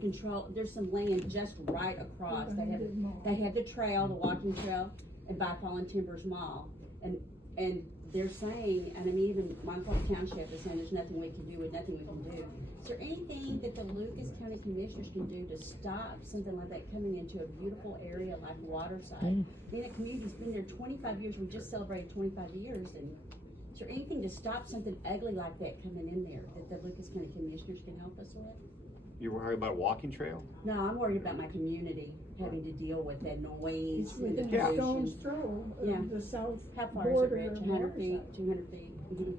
Control, there's some land just right across. They have the trail, the walking trail, and by Fallen Timbers Mall. And they're saying, and I mean, even Montauk Township is saying there's nothing we can do with nothing we can do. Is there anything that the Lucas County Commissioners can do to stop something like that coming into a beautiful area like Waterside? Being a community's been there 25 years, we just celebrated 25 years, and is there anything to stop something ugly like that coming in there that the Lucas County Commissioners can help us with? You're worried about a walking trail? No, I'm worried about my community having to deal with that noise. It's within a stone's throw of the south How far border is it, Rich? of 100 feet, Waterside. 200 feet?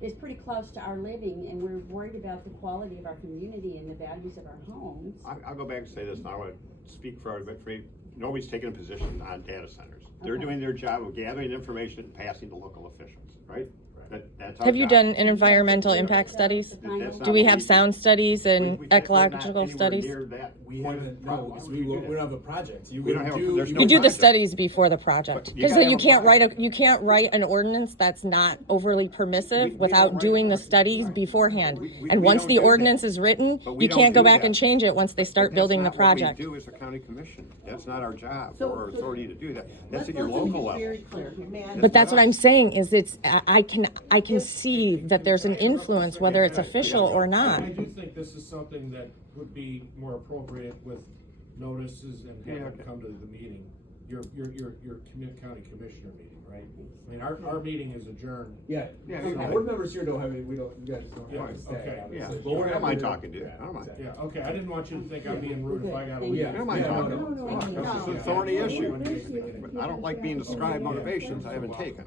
It's pretty close to our living, and we're worried about the quality of our community and the values of our homes. I'll go back and say this, and I want to speak for everybody. Nobody's taking a position on data centers. They're Okay. doing their job of gathering information and passing to local officials, right? That's our Have you job. done an environmental impact studies? Do we have sound studies and ecological studies? We haven't, no, because we don't have a project. We don't have a- there's no You do the project. studies before the project, But you because gotta you have a can't project. you can't write an ordinance that's not overly permissive We without don't write doing the ordinance. studies Right. beforehand. We And once don't the do that. ordinance is written, But we you don't can't go do back that. and change it once they start But building the that's not what project. we do as a county commission. That's not our job So- or authority to do that. That's Let's at your make it local level. very clear. May I- But that's what I'm saying is I can see that there's an influence whether it's official or not. I do think this is something that would be more appropriate with notices and have them come to the meeting, your county commissioner meeting, right? I mean, our meeting is adjourned. Yeah, board members here don't have any, you guys don't Yeah, have to stay, okay. obviously. Yeah. But we're I don't mind happy talking to you. I don't mind. exactly. Yeah, okay, I didn't want you to think I'm being rude if I gotta Thank leave. you. I don't mind talking. No. This is a thorny issue. But I don't like being described motivations I haven't taken.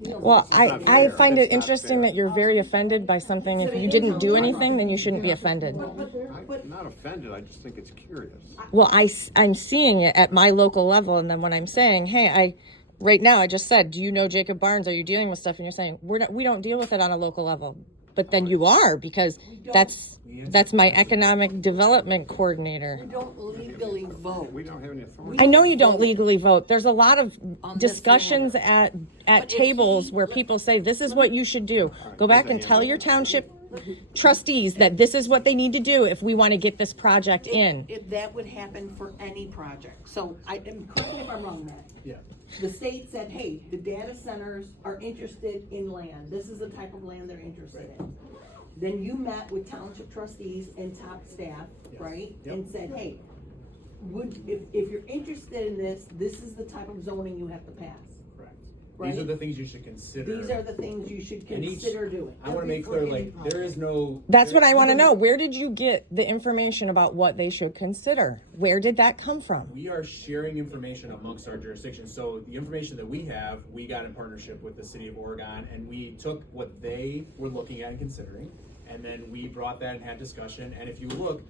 Well, It's not I fair. find it That's not interesting fair. that you're very offended by something. If you didn't do anything, then you shouldn't be offended. I'm not offended, I just think it's curious. Well, I'm seeing it at my local level, and then when I'm saying, hey, right now I just said, do you know Jacob Barnes? Are you dealing with stuff? And you're saying we don't deal with it on a local level, but then you are, because that's my economic development coordinator. We don't legally vote. We don't have any authority. I know you don't legally vote. There's a lot of On this discussions at But if tables he- where people say, this is what you should do. Go back and tell your township trustees that this is what they need to do if we want to get this project in. That would happen for any project. So and correct me if I'm wrong, Matt. Yeah. The state said, hey, the data centers are interested in land. This is the type of land they're interested in. Then you met with township trustees and top staff, right? Yep. And said, hey, if you're interested in this, this is the type of zoning you have to pass. Correct. Right. These are the things you should consider. These are the things you should And each- consider doing. I wanna make clear, like, there is no. That's what I want to there- know. Where did you get the information about what they should consider? Where did that come from? We are sharing information amongst our jurisdictions. So the information that we have, we got in partnership with the city of Oregon, and we took what they were looking at and considering, and then we brought that and had discussion. And if you look,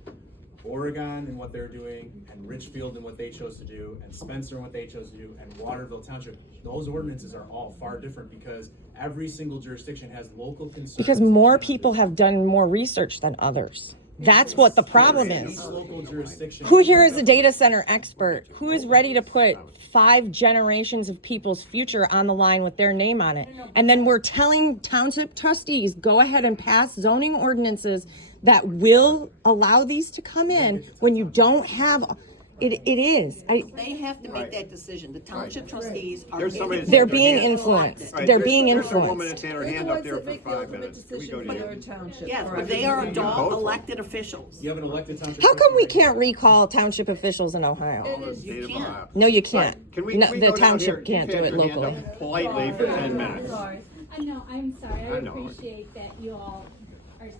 Oregon and what they're doing, and Richfield and what they chose to do, and Spencer and what they chose to do, and Waterville Township, those ordinances are all far different because every single jurisdiction has local concerns. Because more people have done more research than others. That's what the problem Each is. local jurisdiction. Who here is a data center expert? Who is ready to put 5 generations of people's future on the line with their name on it? And then we're telling township trustees, go ahead and pass zoning ordinances that will allow these to come in when you don't have, it is. They have to make that decision. The township trustees are. There's somebody that's They're got their being hand- influenced. Right, They're being there's a woman influenced. that's had her hand up there for 5 minutes. Can we go to you? Yes, but they are adult elected officials. You have an elected township. How come we trustee right can't recall township officials in Ohio? All the state of Ohio. No, you Right, can't. Can we No, go the down here? township can't You've do had it your hand locally. up politely for 10 minutes. I'm sorry. I I know. appreciate that you all are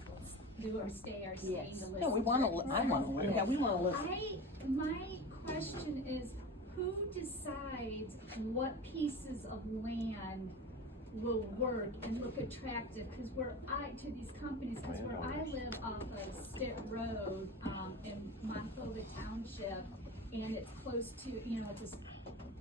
staying to listen. No, we want to. I want to. Yeah, we want to listen. My question is, who decides what pieces of land will work and look attractive? Because to these companies, because where I live off of Stitt Road, in Montauk Township, and it's close to, just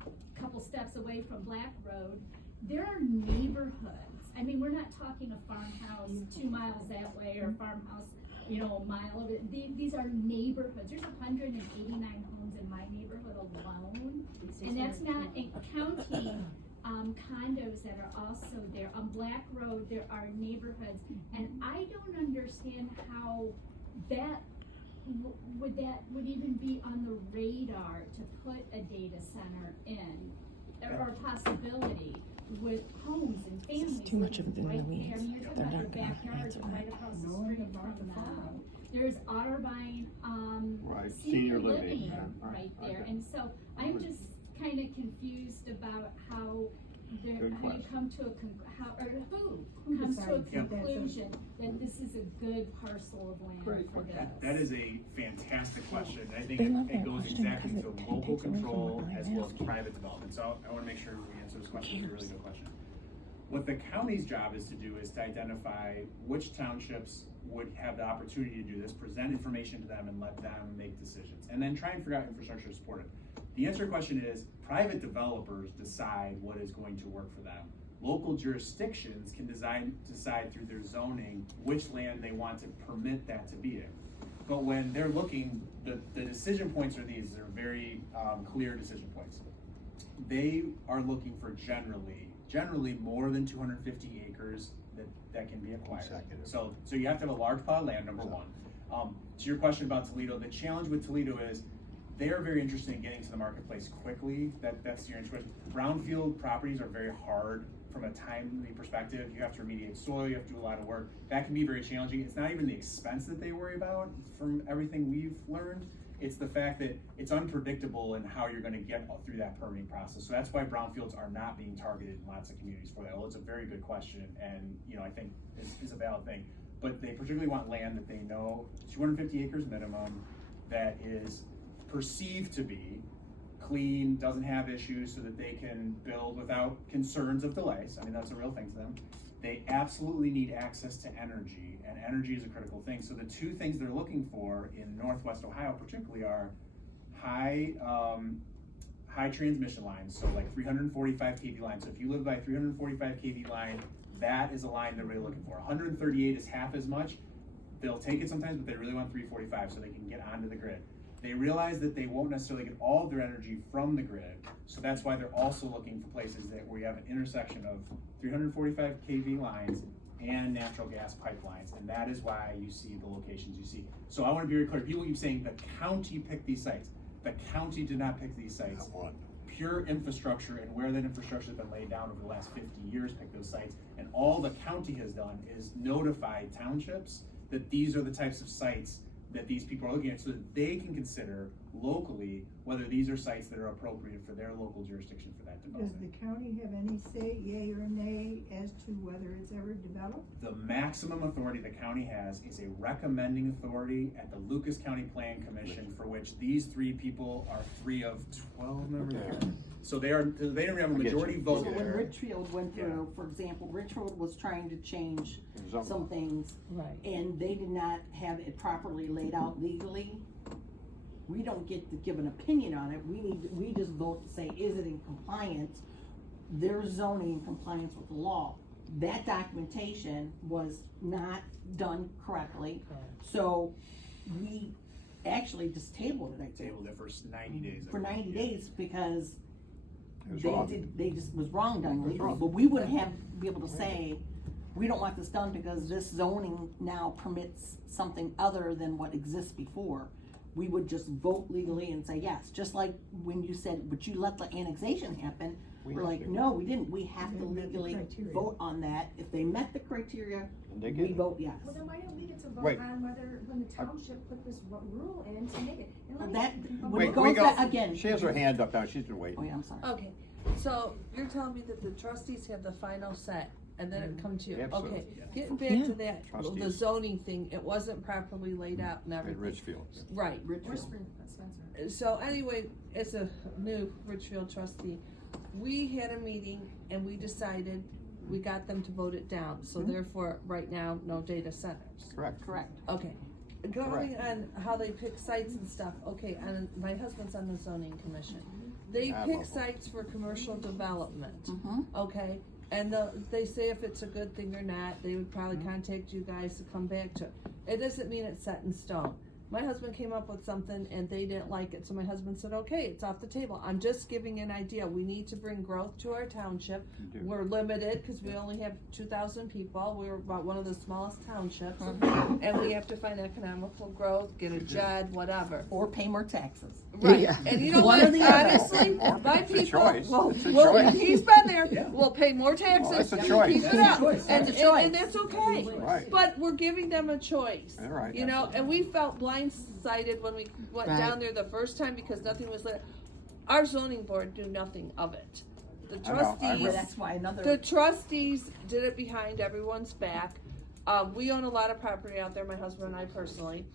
a couple steps away from Black Road, there are neighborhoods. I mean, we're not talking a farmhouse 2 miles that way or a farmhouse, a mile over. These are neighborhoods. There's 189 homes in my neighborhood alone, and that's not counting condos that are also there. On Black Road, there are neighborhoods, and I don't understand how that would even be on the radar to put a data center in, or a possibility with homes and families? too much of it in the right there? weeds. I mean, you're talking They're about not their gonna backyards answer and that. right across the street from them. There's Otterbein, Right, senior senior living, living yeah, right right, there, okay. and so I'm just kinda confused about how Good how you question. come to who comes to a decides that that's a- conclusion that this is a good parcel of land Great for this? That is a fantastic question, and I think They love it that goes question exactly because to it local takes away from control what I'm as well as asking. private development, so I wanna make sure we answer this question, it's a really good question. What the county's job is to do is to identify which townships would have the opportunity to do this, present information to them and let them make decisions, and then try and figure out infrastructure to support it. The answer to your question is, private developers decide what is going to work for them. Local jurisdictions can decide through their zoning which land they want to permit that to be in. But when they're looking, the decision points are these, they're very clear decision points. They are looking for generally more than 250 acres that can be acquired. Consecutive. So you have to have a large plot of land, number one. To your question about Toledo, the challenge with Toledo is they are very interested in getting to the marketplace quickly. That's your question. Brownfield properties are very hard from a timely perspective. You have to remediate soil, you have to do a lot of work. That can be very challenging. It's not even the expense that they worry about from everything we've learned. It's the fact that it's unpredictable in how you're gonna get through that permitting process. So that's why brownfields are not being targeted in lots of communities for that. Well, it's a very good question, and I think it's a valid thing. But they particularly want land that they know 250 acres minimum, that is perceived to be clean, doesn't have issues, so that they can build without concerns of delays. I mean, that's a real thing to them. They absolutely need access to energy, and energy is a critical thing. So the two things they're looking for in Northwest Ohio particularly are high transmission lines, so like 345 kV lines. So if you live by 345 kV line, that is a line they're really looking for. 138 is half as much. They'll take it sometimes, but they really want 345 so they can get onto the grid. They realize that they won't necessarily get all of their energy from the grid, so that's why they're also looking for places where you have an intersection of 345 kV lines and natural gas pipelines, and that is why you see the locations you see. So I want to be very clear. People keep saying the county picked these sites. The county did not pick these sites. Not one. Pure infrastructure and where that infrastructure has been laid down over the last 50 years picked those sites, and all the county has done is notify townships that these are the types of sites that these people are looking at, so that they can consider locally whether these are sites that are appropriate for their local jurisdiction for that Does development. the county have any say, yay or nay, as to whether it's ever developed? The maximum authority the county has is a recommending authority at the Lucas County Plan Commission, for which these three people are 3 of 12 members. Okay. So they don't have a I get majority you. vote So when there. Richfield went through, for example, Richfield was trying to change Zone. some things, Right. and they did not have it properly laid out legally. We don't get to give an opinion on it, we just vote to say, is it in compliance, their zoning in compliance with the law. That documentation was not done correctly, so we actually just tabled it, I think, Tabled it for 90 days. I for believe. 90 days, because It was wrong. they just was wrong done legally, wrong. but we wouldn't be able to say, we don't want this done because this zoning now permits something other than what exists before. We would just vote legally and say yes, just like when you said, but you let the annexation happen, we're like, no, we didn't, we have to They met the legally criteria. vote on that. If they met the criteria, And they we get it. vote yes. Well, then why don't we get to Wait. vote on whether, when the township put this rule in to make it? And Well, let me- that- but when it Wait, goes we go, back again. she has her hand up now, she's been waiting. Oh yeah, I'm sorry. Okay, so you're telling me that the trustees have the final say, and then it comes to you, Absolutely. okay, getting back Yeah. to that, the Trustees. zoning thing, it wasn't properly laid out and In everything. Richfield. Right, Or Spencer. so anyway, as a new Richfield trustee, we had a meeting and we decided, we got them to vote it down, so therefore, right now, no data centers. Correct. Correct. Okay, going on how they pick sites and stuff, okay, and my husband's on the zoning commission. They pick Admirable. sites for commercial development, Mhm. okay? And they say if it's a good thing or not, they would probably contact you guys to come back to it. It doesn't mean it's set in stone. My husband came up with something and they didn't like it, so my husband said, okay, it's off the table. I'm just giving an idea. We need to bring growth to our township. You do. We're limited because we only have 2,000 people. We're about one of the smallest townships. Mm-hmm. And we have to find economical growth, get a JED, whatever. Or pay more taxes. Right. Yeah. And you know One what? or the other. Honestly, my It's a people, choice. well, It's a well, choice. he's been there. We'll pay more taxes. Well, that's a and choice. Keep it That's up. a choice. And, That's a choice. and that's okay. Right. But we're giving them a choice. All right, You know, absolutely. and we felt blindsided when we went Right. down there the first time because nothing was there. Our zoning board knew nothing of it. The I know, I trustees, Well, that's why another. the trustees did it behind everyone's back. We own a lot of property out there, my husband and I personally,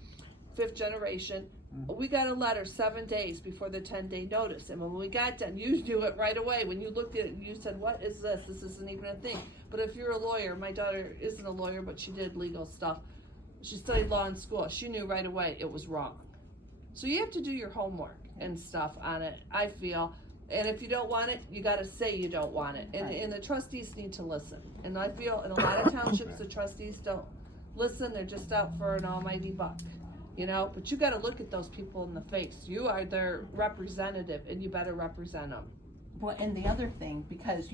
5th generation. We got a letter 7 days before the 10-day notice, and when we got done, you knew it right away. When you looked at it, you said, what is this? This isn't even a thing. But if you're a lawyer, my daughter isn't a lawyer, but she did legal stuff. She studied law in school. She knew right away it was wrong. So you have to do your homework and stuff on it, I feel. And if you don't want it, you gotta say you don't want it. And the trustees need to listen. And I feel in a lot of townships, the trustees don't listen, they're just out for an almighty buck. You know, but you gotta look at those people in the face. You are their representative and you better represent them. Well, and the other thing, because